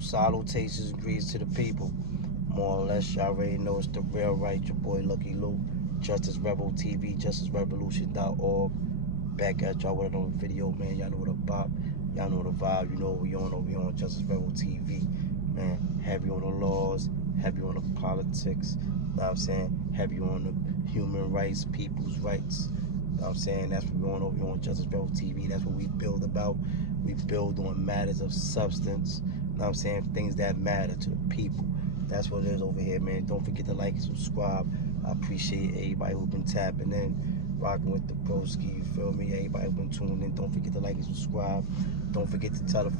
salutations, greetings to the people. More or less, y'all already know it's the real right. Your boy Lucky Lou, Justice Rebel TV, JusticeRevolution.org. Back at y'all with another video, man. Y'all know what about. Y'all know the vibe. You know what we on over here on Justice Rebel TV, man. Heavy on the laws, heavy on the politics. You know what I'm saying? Heavy on the human rights, people's rights. You know what I'm saying? That's what we're on over here on Justice Rebel TV. That's what we build about. We build on matters of substance. You know what I'm saying? Things that matter to the people. That's what it is over here, man. Don't forget to like and subscribe. I appreciate everybody who's been tapping in, rocking with the broski, you feel me? Everybody who's been tuning in, don't forget to like and subscribe. Don't forget to tell a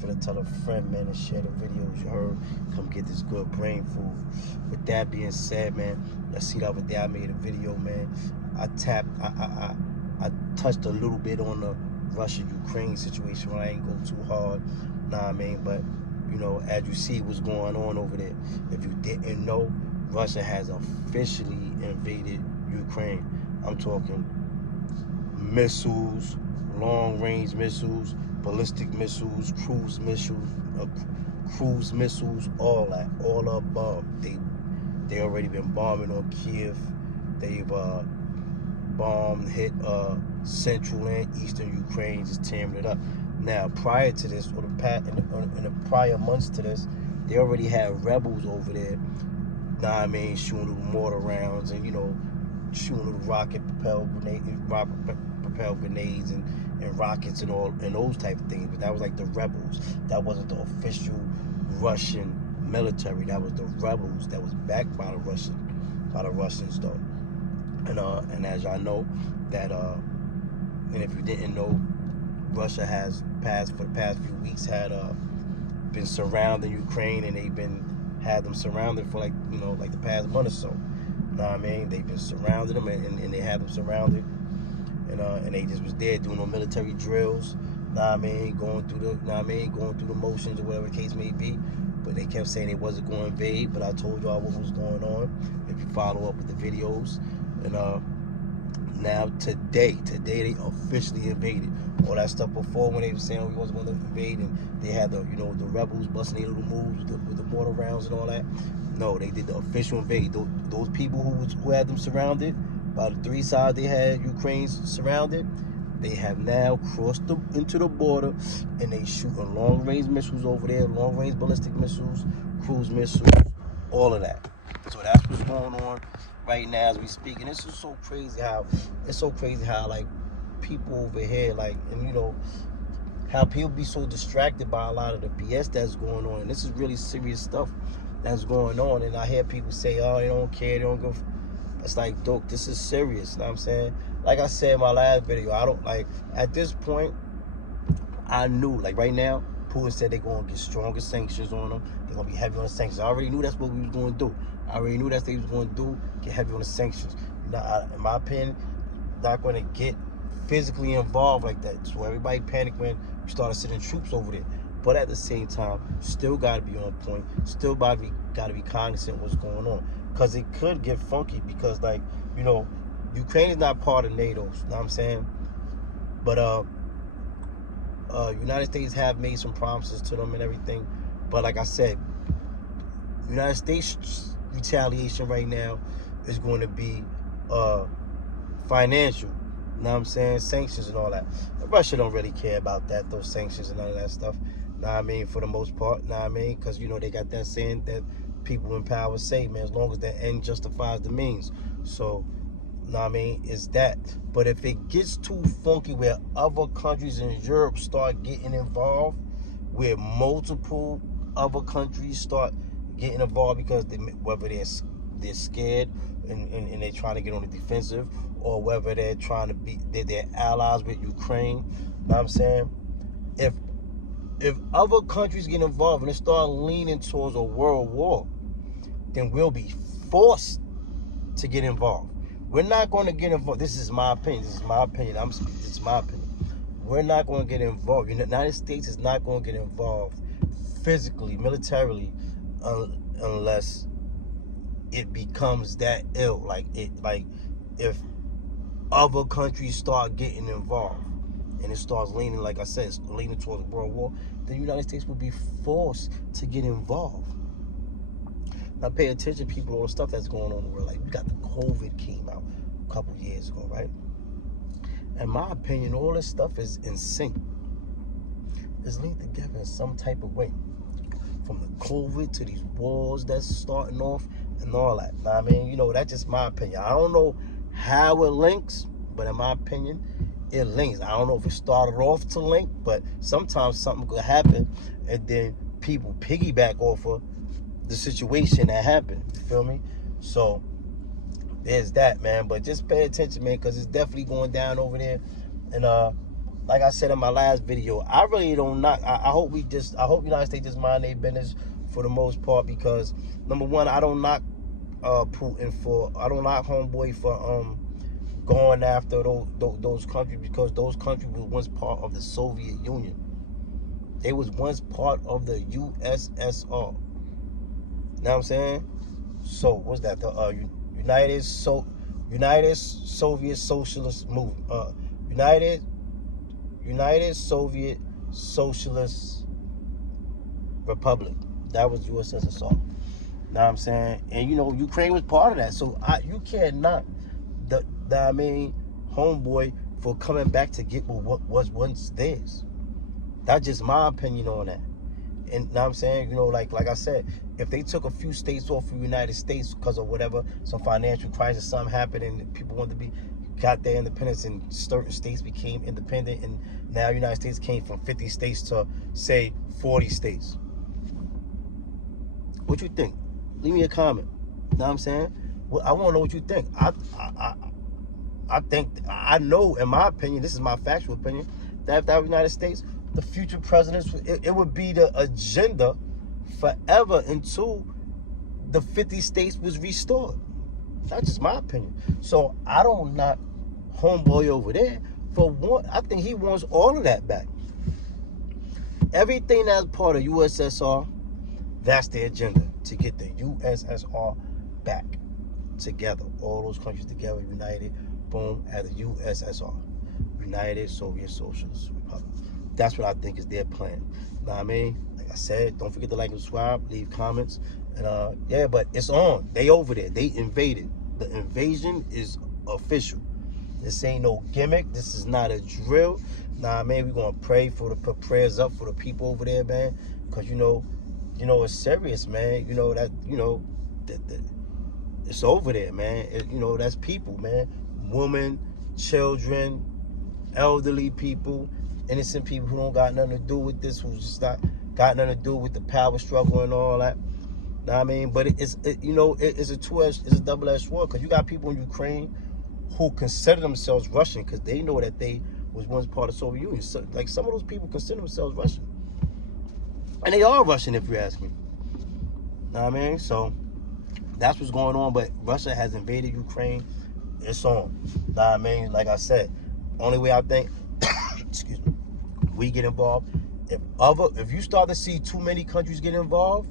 friend, man, and share the videos you heard. Come get this good brain food. With that being said, man, let's see the other day I made a video, man. I touched a little bit on the Russia-Ukraine situation, but I ain't go too hard, nah, I mean, but you know, as you see what's going on over there. If you didn't know, Russia has officially invaded Ukraine. I'm talking missiles, long-range missiles, ballistic missiles, cruise missiles, all that, all above. They already been bombing on Kiev. They've hit central and eastern Ukraine, just tearing it up. Now, prior to this, or in the prior months to this, they already had rebels over there, nah, I mean, shooting little mortar rounds and, you know, shooting little rocket-propelled grenades and rockets and all, and those type of things. But that was like the rebels. That wasn't the official Russian military. That was the rebels that was backed by the Russians, though. And as y'all know, that and if you didn't know, Russia has for the past few weeks had been surrounding Ukraine, and had them surrounded for like the past month or so. You know what I mean? They've been surrounding them, and they had them surrounded, and they just was there doing no military drills. You know what I mean? Going through the motions or whatever the case may be. But they kept saying they wasn't going to invade. But I told y'all what was going on. If you follow up with the videos, and now today they officially invaded. All that stuff before, when they were saying we wasn't going to invade, and they had the rebels busting their little moves with the mortar rounds and all that. No, they did the official invade. Those people who had them surrounded, by the three sides they had Ukraine surrounded, they have now crossed into the border, and they shooting long-range missiles over there, long-range ballistic missiles, cruise missiles, all of that. So that's what's going on right now as we speak. And it's so crazy how like people over here, like, and how people be so distracted by a lot of the BS that's going on. And this is really serious stuff that's going on. And I hear people say, oh, they don't care, they don't go. It's like, dope, this is serious. You know what I'm saying? Like I said in my last video, I don't like, at this point, I knew, like right now, Putin said they're going to get stronger sanctions on them. They're going to be heavy on the sanctions. I already knew that's what we was going to do. I already knew that's what they was going to do, get heavy on the sanctions. In my opinion, not going to get physically involved like that. So everybody panicked when we started sending troops over there. But at the same time, still got to be on point. Still got to be cognizant of what's going on. Because it could get funky because, like, Ukraine is not part of NATO. You know what I'm saying? But United States have made some promises to them and everything. But like I said, United States retaliation right now is going to be financial. You know what I'm saying? Sanctions and all that. Russia don't really care about that, those sanctions and none of that stuff. You know what I mean? For the most part. You know what I mean? Because, they got that saying that people in power say, man, as long as the end justifies the means. So, you know what I mean? It's that. But if it gets too funky where other countries in Europe start getting involved, where multiple other countries start getting involved because whether they're scared and they're trying to get on the defensive, or whether they're trying to they're allies with Ukraine. You know what I'm saying? If other countries get involved and they start leaning towards a world war, then we'll be forced to get involved. We're not going to get involved. This is my opinion. This is my opinion. We're not going to get involved. The United States is not going to get involved physically, militarily, unless it becomes that ill. Like if other countries start getting involved. and it starts leaning, like I said, leaning towards world war, the United States will be forced to get involved. Now pay attention, people, to all the stuff that's going on in the world. Like, we got the COVID came out a couple years ago, right? In my opinion, all this stuff is in sync. It's linked together in some type of way. From the COVID to these wars that's starting off and all that. Now, I mean, you know, that's just my opinion. I don't know how it links, but in my opinion, it links. I don't know if it started off to link, but sometimes something could happen and then people piggyback off of the situation that happened. You feel me? So there's that, man. But just pay attention, man, because it's definitely going down over there. And like I said in my last video, I really don't knock. I hope United States just mind their business for the most part, because number one, I don't knock Putin for, I don't knock homeboy for going after those countries, because those countries were once part of the Soviet Union. They was once part of the USSR. Know what I'm saying? So what's that? The United Soviet Socialist Movement. United Soviet Socialist Republic. That was USSR. Know what I'm saying? And you know, Ukraine was part of that. So you can't knock the homeboy for coming back to get what was once theirs. That's just my opinion on that. And now I'm saying, you know, like I said, if they took a few states off the United States because of whatever, some financial crisis, something happened, and people wanted to got their independence, and certain states became independent, and now United States came from 50 states to, say, 40 states. What you think? Leave me a comment. Know what I'm saying? Well, I want to know what you think. I think, I know, in my opinion, this is my factual opinion, that if that was United States, the future presidents, it would be the agenda forever until the 50 states was restored. That's just my opinion. So I don't knock homeboy over there. For one, I think he wants all of that back. Everything that's part of USSR, that's the agenda, to get the USSR back together. All those countries together, united, boom, as the USSR, United Soviet Socialist Republic. That's what I think is their plan. Know what I mean? Like I said, don't forget to like and subscribe, leave comments. And yeah, but it's on. They over there. They invaded. The invasion is official. This ain't no gimmick. This is not a drill. Nah, man, we're gonna put prayers up for the people over there, man. Cause you know it's serious, man. You know that, it's over there, man. You know, that's people, man. Women, children, elderly people, innocent people who don't got nothing to do with this, who just got nothing to do with the power struggle and all that. Know what I mean? But it's a double-edged sword, because you got people in Ukraine who consider themselves Russian because they know that they was once part of the Soviet Union. So, like, some of those people consider themselves Russian. And they are Russian, if you ask me. Know what I mean? So that's what's going on. But Russia has invaded Ukraine. It's on. Know what I mean? Like I said, only way I think, excuse me, we get involved. If you start to see too many countries get involved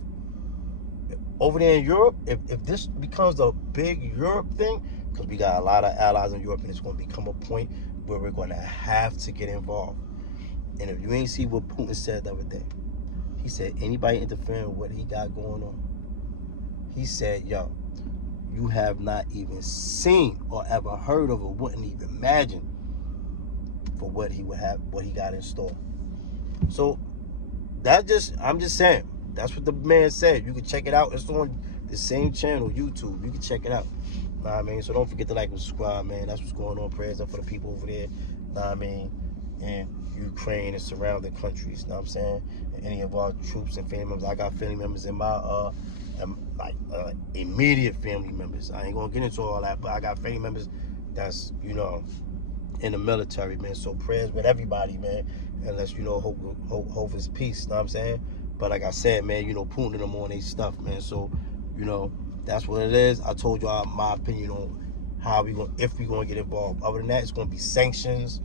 over there in Europe, if this becomes a big Europe thing, because we got a lot of allies in Europe, and it's going to become a point where we're going to have to get involved. And if you ain't see what Putin said the other day, he said anybody interfering with what he got going on, he said, yo, you have not even seen or ever heard of or wouldn't even imagine for what he would have, what he got in store. So I'm just saying, that's what the man said. You can check it out. It's on the same channel, YouTube. You can check it out. Know what I mean? So don't forget to like and subscribe, man. That's what's going on. Prayers up for the people over there. Know what I mean? In Ukraine and surrounding countries. Know what I'm saying? And any of our troops and family members. I got family members in my immediate family members. I ain't gonna get into all that, but I got family members that's, in the military, man. So prayers with everybody, man. Unless, hope is peace. Know what I'm saying? But like I said, man, Putin and them on their stuff, man. So, that's what it is. I told y'all my opinion on if we gonna get involved. Other than that, it's gonna be sanctions.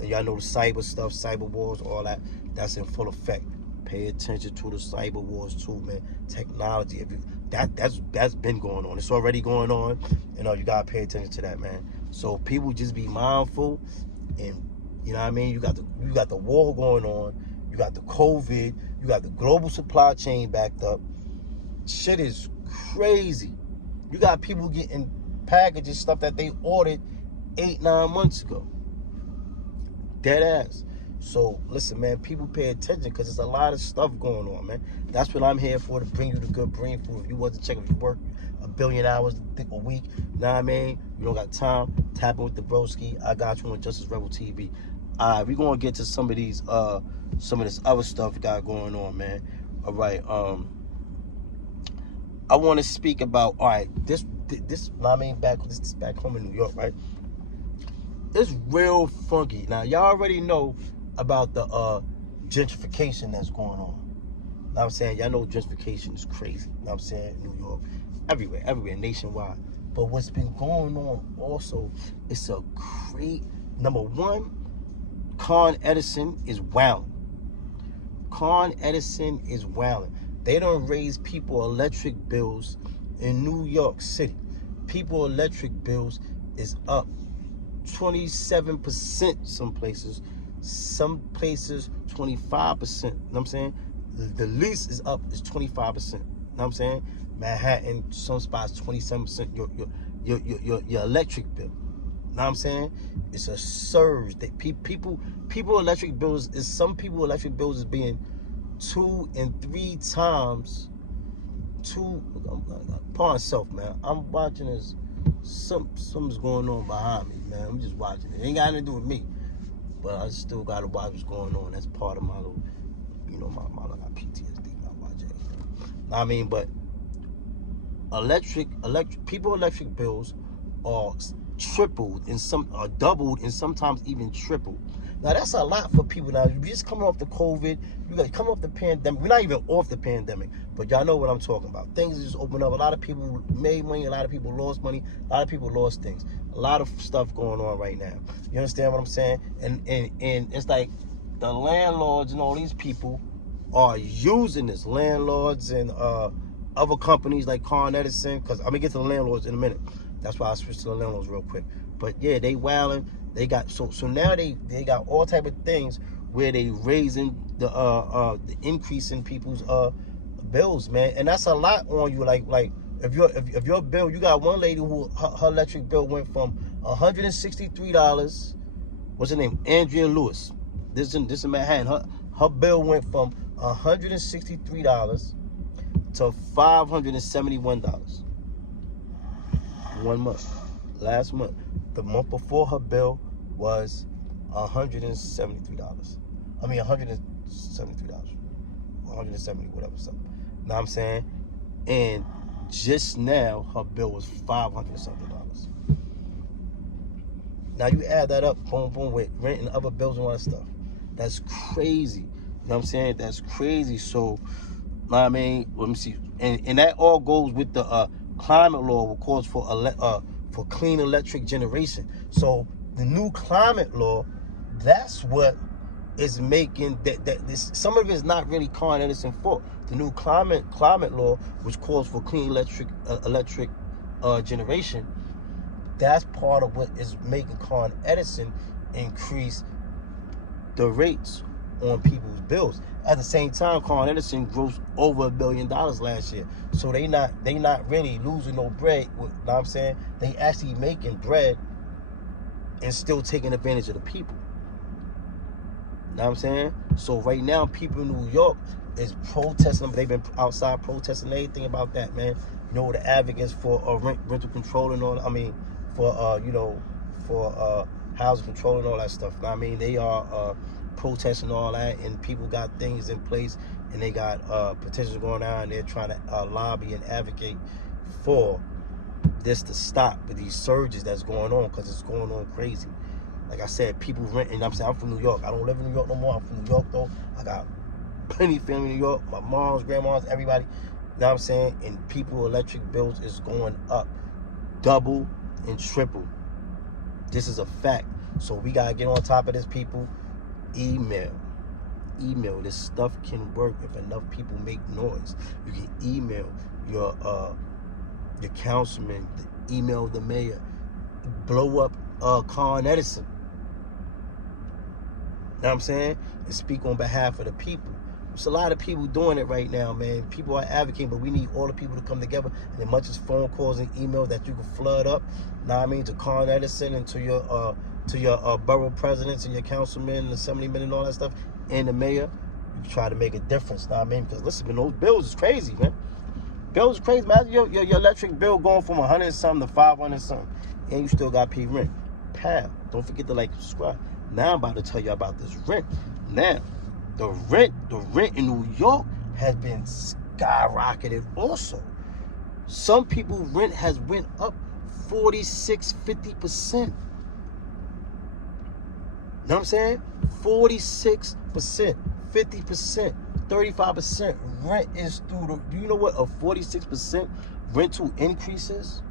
And y'all know the cyber stuff, cyber wars, all that. That's in full effect. Pay attention to the cyber wars too, man. Technology, that's been going on. It's already going on. You gotta pay attention to that, man. So people just be mindful and You know what I mean? You got the war going on. You got the COVID. You got the global supply chain backed up. Shit is crazy. You got people getting packages, stuff that they ordered 8-9 months ago. Dead ass. So listen, man, people pay attention because there's a lot of stuff going on, man. That's what I'm here for, to bring you the good brain food. If you want to check if you work 1 billion hours a week, know what I mean? You don't got time, tap in with the broski. I got you on Justice Rebel TV. Alright, we're gonna get to some of this other stuff we got going on, man. All right, I want to speak about, all right, this I mean, this is back home in New York, right? It's real funky. Now, y'all already know about the gentrification that's going on. Know what I'm saying? Y'all know gentrification is crazy. Know what I'm saying? New York, everywhere, nationwide. But what's been going on also, it's a great, number one, Con Edison is wilding. Con Edison is wilding. They don't raise people electric bills in New York City. People electric bills is up 27% some places 25%. You know what I'm saying? The lease is up is 25%. You know what I'm saying? Manhattan, some spots 27%. Your electric bill. You know what I'm saying? It's a surge that people electric bills is, some people electric bills is being 2 and 3 times. Upon self, man. I'm watching this. Something's going on behind me, man. I'm just watching it. It ain't got nothing to do with me, but I still gotta watch what's going on. That's part of my little, you know, my got PTSD. I watch it. I mean, but electric bills are tripled and some are doubled and sometimes even tripled. Now that's a lot for people. Now you just coming off the COVID, you got coming off the pandemic. We're not even off the pandemic, but y'all know what I'm talking about. Things just opened up. A lot of people made money. A lot of people lost money. A lot of people lost things. A lot of stuff going on right now. You understand what I'm saying? And it's like the landlords and all these people are using this. Landlords and other companies like Con Edison. Because I'm gonna get to the landlords in a minute. That's why I switched to the landlords real quick. But yeah, they wilding. They got so now they got all type of things where they raising the increase in people's bills, man, and that's a lot on you. Like if your bill, you got one lady who her electric bill went from $163. What's her name? Andrea Lewis. This in Manhattan. Her bill went from $163 to $571. 1 month. Last month. The month before, her bill was $173. I mean $173. 170, whatever, something. Know what I'm saying? And just now her bill was $500 something. Now you add that up, boom, boom, with rent and other bills and all that stuff. That's crazy. You know what I'm saying? That's crazy. So, I mean, let me see. And that all goes with the climate law, which calls for clean electric generation. So the new climate law, that's what is making that this. Some of it is not really Con Edison fault. The new climate law, which calls for clean electric generation, that's part of what is making Con Edison increase the rates on people's bills. At the same time, Con Edison grossed over $1 billion last year. So they not really losing no bread. You know what I'm saying? They actually making bread and still taking advantage of the people. You know what I'm saying? So right now, people in New York is protesting. They've been outside protesting everything about that, man. You know, the advocates for rental control and all. I mean, for for housing control and all that stuff. I mean, they are protesting all that, and people got things in place, and they got petitions going on, and they're trying to lobby and advocate for this to stop with these surges that's going on, because it's going on crazy. Like I said, people renting. I'm saying, I'm from New York. I don't live in New York no more. I'm from New York though. I got plenty of family in New York. My moms, grandmas, everybody. You know what I'm saying? And people electric bills is going up, double and triple. This is a fact. So we gotta get on top of this, people. Email. This stuff can work if enough people make noise. You can email your councilman, email the mayor, blow up Con Edison. know what I'm saying? And speak on behalf of the people. There's a lot of people doing it right now, man. People are advocating, but we need all the people to come together. And as much as phone calls and emails that you can flood up, know what I mean, to Con Edison and to your borough presidents and your councilmen and assemblymen and all that stuff, and the mayor, you try to make a difference, know what I mean? Because listen, man, those bills is crazy, man. Bills is crazy, man. Your electric bill going from 100 and something to 500 and something, and you still got to pay rent. Pal, don't forget to like and subscribe. Now I'm about to tell you about this rent. Now, the rent in New York has been skyrocketed also. Some people rent has went up 46, 50%. Know what I'm saying? 46%, 50%, 35% rent is through the, do you know what a 46% rental increase is?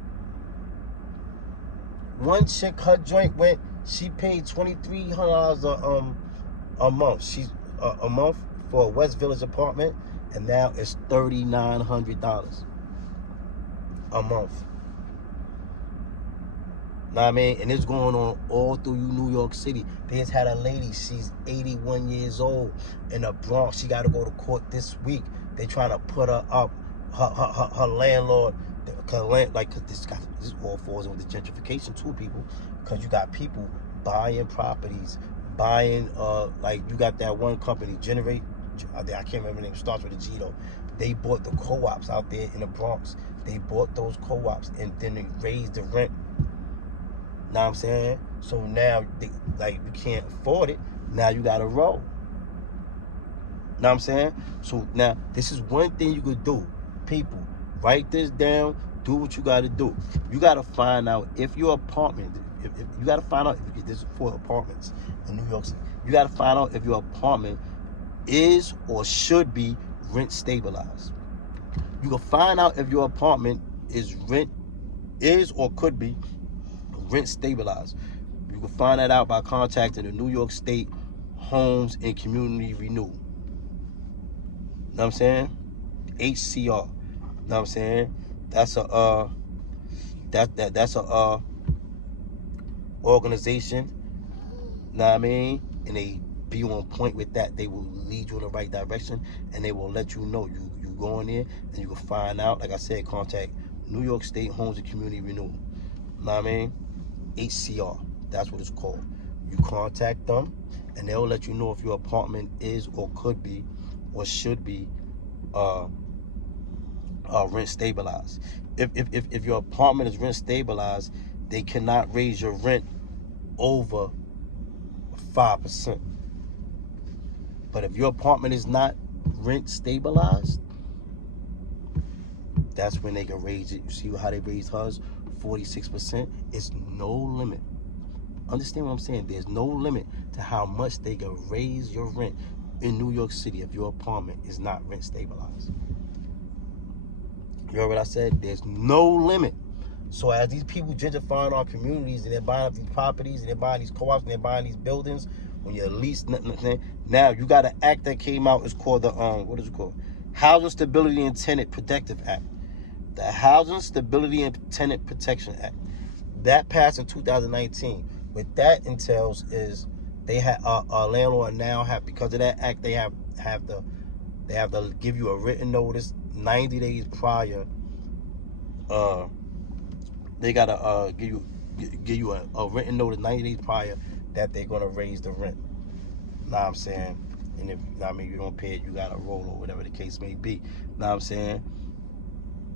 One chick, her joint went, she paid $2,300 a month. She's a month for a West Village apartment, and now it's $3,900 a month. Know what I mean? And it's going on all through New York City. They just had a lady, she's 81 years old in the Bronx. She got to go to court this week. They trying to put her up, her landlord, like, cause this all falls with the gentrification too, people. Because you got people buying properties, buying, like you got that one company, I can't remember the name, starts with a G though. They bought the co-ops out there in the Bronx. They bought those co-ops and then they raised the rent. Know what I'm saying? So now, like, you can't afford it. Now you got to roll. Know what I'm saying? So now, this is one thing you could do. People, write this down. Do what you got to do. You got to find out if your apartment, if you got to find out, if this is for apartments in New York City, you got to find out if your apartment is or should be rent stabilized. You can find out if your apartment is or could be rent stabilized. You can find that out by contacting the New York State Homes and Community Renewal. Know what I'm saying? HCR. Know what I'm saying? That's a that's a organization. Know what I mean? And they be on point with that. They will lead you in the right direction, and they will let you know. You go in there and you can find out. Like I said, contact New York State Homes and Community Renewal. Know what I mean? HCR, that's what it's called. You contact them and they'll let you know if your apartment is or could be or should be rent stabilized. If your apartment is rent stabilized, they cannot raise your rent over 5%. But if your apartment is not rent stabilized, that's when they can raise it. You see how they raised hers? 46%. It's no limit. Understand what I'm saying? There's no limit to how much they can raise your rent in New York City if your apartment is not rent stabilized. You heard what I said? There's no limit. So as these people gentrifying our communities and they're buying up these properties and they're buying these co-ops and they're buying these buildings, when you lease, now you got an act that came out. It's called the what is it called? Housing Stability and Tenant Protective Act. The Housing Stability and Tenant Protection Act. That passed in 2019. What that entails is they have a landlord now have, because of that act, they have to give you a written notice 90 days prior. They gotta give you a written notice 90 days prior that they're gonna raise the rent. Know what I'm saying? And if you don't pay it, you gotta roll or whatever the case may be. Know what I'm saying?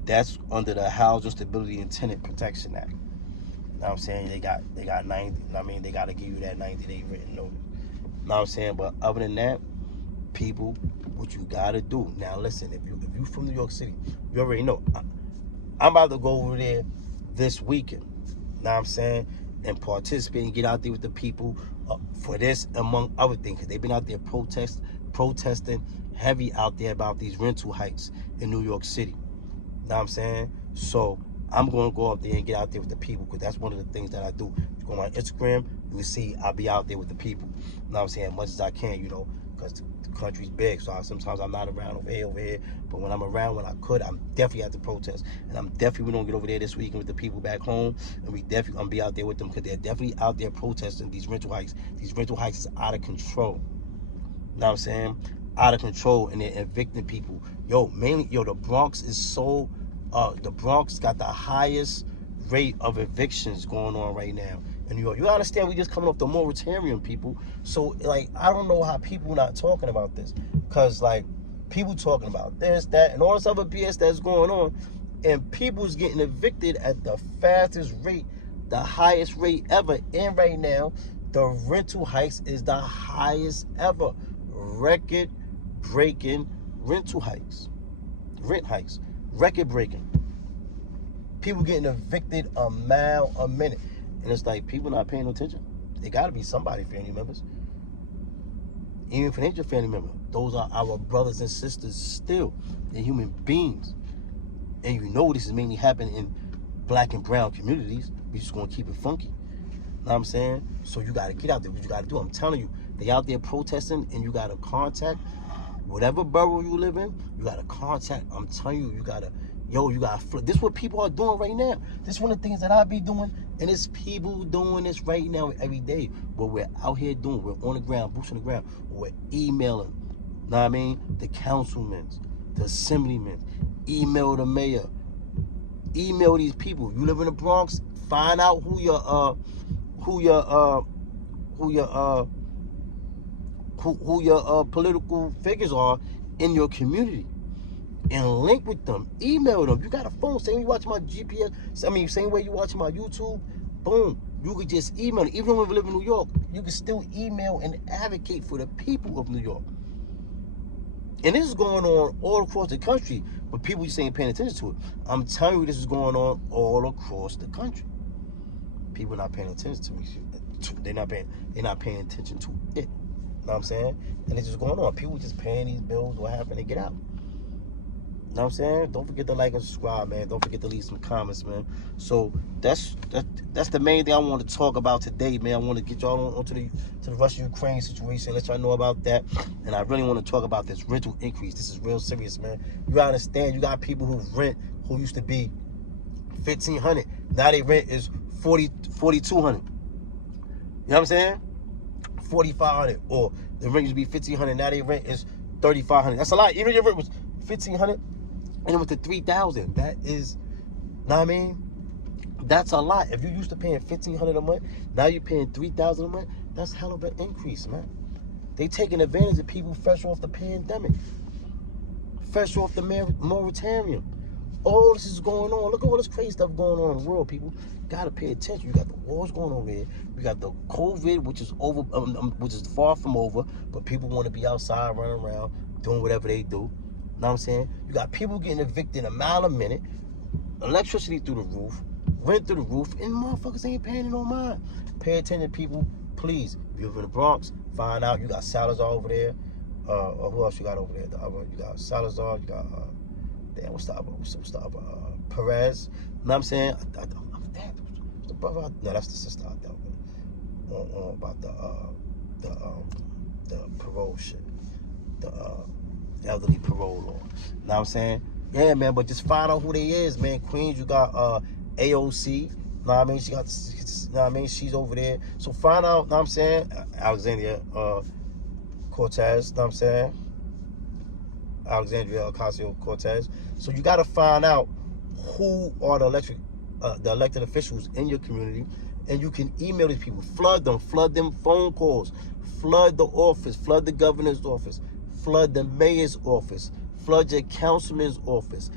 That's under the Housing Stability and Tenant Protection Act. Know what I'm saying? They got 90. They gotta give you that 90-day written notice. Know what I'm saying? But other than that, people, what you gotta do. Now listen, if you from New York City, you already know. I'm about to go over there this weekend. Know what I'm saying? And participate and get out there with the people for this, among other things, because they've been out there protesting heavy out there about these rental hikes in New York City. Know what I'm saying? So I'm going to go out there and get out there with the people, because that's one of the things that I do. You go on my Instagram, you will see I'll be out there with the people. Know what I'm saying? As much as I can, because the country's big. So sometimes I'm not around over here. But when I'm around, when I could, I'm definitely at the protest. And I'm definitely going to get over there this weekend with the people back home. And we definitely going to be out there with them because they're definitely out there protesting these rental hikes. These rental hikes is out of control. You know what I'm saying? Out of control, and they're evicting people. The Bronx is so, the Bronx got the highest rate of evictions going on right now in New York. You understand, we just coming off the moratorium, people. So, like, I don't know how people not talking about this. Because, like, people talking about this, that, and all this other BS that's going on. And people's getting evicted at the fastest rate, the highest rate ever. And right now, the rental hikes is the highest ever. Record-breaking rental hikes. Rent hikes. Record-breaking. People getting evicted a mile a minute. And it's like, people not paying attention. They got to be somebody, family members. Even if it ain't your family member, those are our brothers and sisters still. They're human beings. And you know this is mainly happening in black and brown communities. We just going to keep it funky. Know what I'm saying? So you got to get out there. What you got to do, I'm telling you, they out there protesting, and you got to contact whatever borough you live in. You got to contact. I'm telling you, you got to, this is what people are doing right now. This is one of the things that I be doing, and it's people doing this right now every day. What we're out here doing, we're on the ground, boots on the ground. We're emailing, know what I mean? The councilmen, the assemblymen, email the mayor, email these people. You live in the Bronx, find out who your political figures are in your community, and link with them. Email them. You got a phone. Same way you watch my GPS. Same way you watch my YouTube. Boom. You could just email them. Even when we live in New York, you can still email and advocate for the people of New York. And this is going on all across the country, but people just ain't paying attention to it. I'm telling you, this is going on all across the country. People not paying attention to me. They're not paying attention to it. You know what I'm saying? And it's just going on. People just paying these bills, what happened, they get out. You know what I'm saying? Don't forget to like and subscribe, man. Don't forget to leave some comments, man. So that's the main thing I want to talk about today, man. I want to get y'all onto the Russia-Ukraine situation, let y'all know about that. And I really want to talk about this rental increase. This is real serious, man. You gotta understand, you got people who used to be $1,500. Now they rent is $4,200. You know what I'm saying? $4,500. Or the rent used to be $1,500. Now they rent is $3,500. That's a lot. Even if your rent was $1,500 and it went to $3,000. That is, know what I mean? That's a lot. If you used to paying $1,500 a month, now you're paying $3,000 a month. That's hell of an increase, man. They taking advantage of people fresh off the pandemic, fresh off the moratorium. All this is going on. Look at all this crazy stuff going on in the world, people. Gotta pay attention. You got the wars going on there. We got the COVID, which is over, which is far from over, but people want to be outside, running around, doing whatever they do. You know what I'm saying? You got people getting evicted a mile a minute, electricity through the roof, rent through the roof, and motherfuckers ain't paying it on mine. Pay attention, people. Please, if you live in the Bronx, find out. You got Salazar over there. Or who else you got over there? You got Salazar. You got damn, what's the other? Perez. You know what I'm saying? Damn, what's the brother? No, that's the sister I dealt with. About the parole shit. The elderly parole law. You know what I'm saying? Yeah, man, but just find out who they is, man. Queens, you got AOC. You know what I mean? She got, you know what I mean? She's over there. So find out, you know what I'm saying? Alexandria Cortez, you know what I'm saying? Alexandria Ocasio-Cortez. So you got to find out who are the elected officials in your community, and you can email these people. Flood them phone calls. Flood the office. Flood the governor's office. Flood the mayor's office. Flood your councilman's office.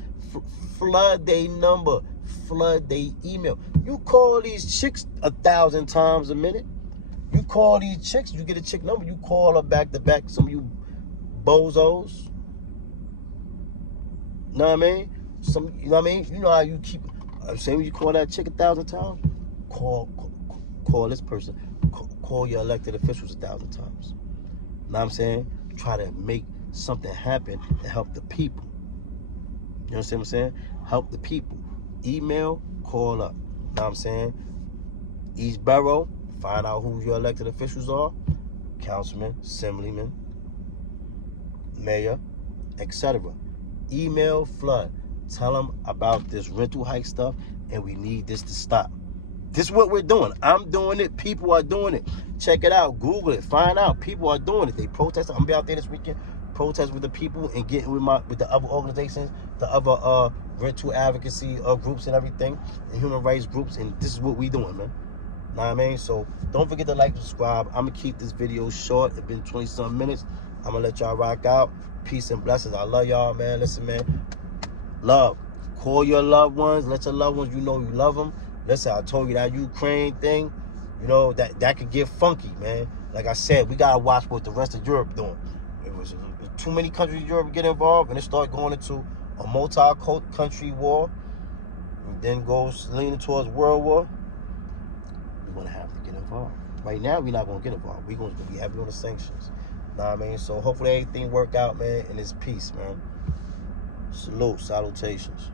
Flood their number. Flood their email. You call these chicks 1,000 times a minute. You call these chicks, you get a chick number, you call her back to back. Some of you bozos. You know what I mean? You know what I mean? You know how you keep, same when you call that chick 1,000 times, call this person. Call your elected officials 1,000 times. You know what I'm saying? Try to make something happen and help the people. You know what I'm saying? Help the people. Email, call up. You know what I'm saying? Each borough, find out who your elected officials are. Councilman, assemblyman, mayor, etc. Email Flood. Tell them about this rental hike stuff, and we need this to stop. This is what we're doing. I'm doing it. People are doing it. Check it out. Google it. Find out. People are doing it. They protest. I'm gonna be out there this weekend, protest with the people and getting with the other organizations, the other rental advocacy groups and everything, and human rights groups. And this is what we doing, man. Know what I mean? So don't forget to like, subscribe. I'm gonna keep this video short. It's been 20-something minutes. I'm gonna let y'all rock out. Peace and blessings. I love y'all, man. Listen, man. Love. Call your loved ones. Let your loved ones, you know you love them. Listen, I told you that Ukraine thing, you know, that could get funky, man. Like I said, we gotta watch what the rest of Europe doing. It was too many countries in Europe get involved, and it started going into a multi-country war, and then goes leaning towards world war. We're gonna have to get involved. Right now, we're not gonna get involved. We're gonna be heavy on the sanctions. Know what I mean? So hopefully everything work out, man, and it's peace, man. Salute, salutations.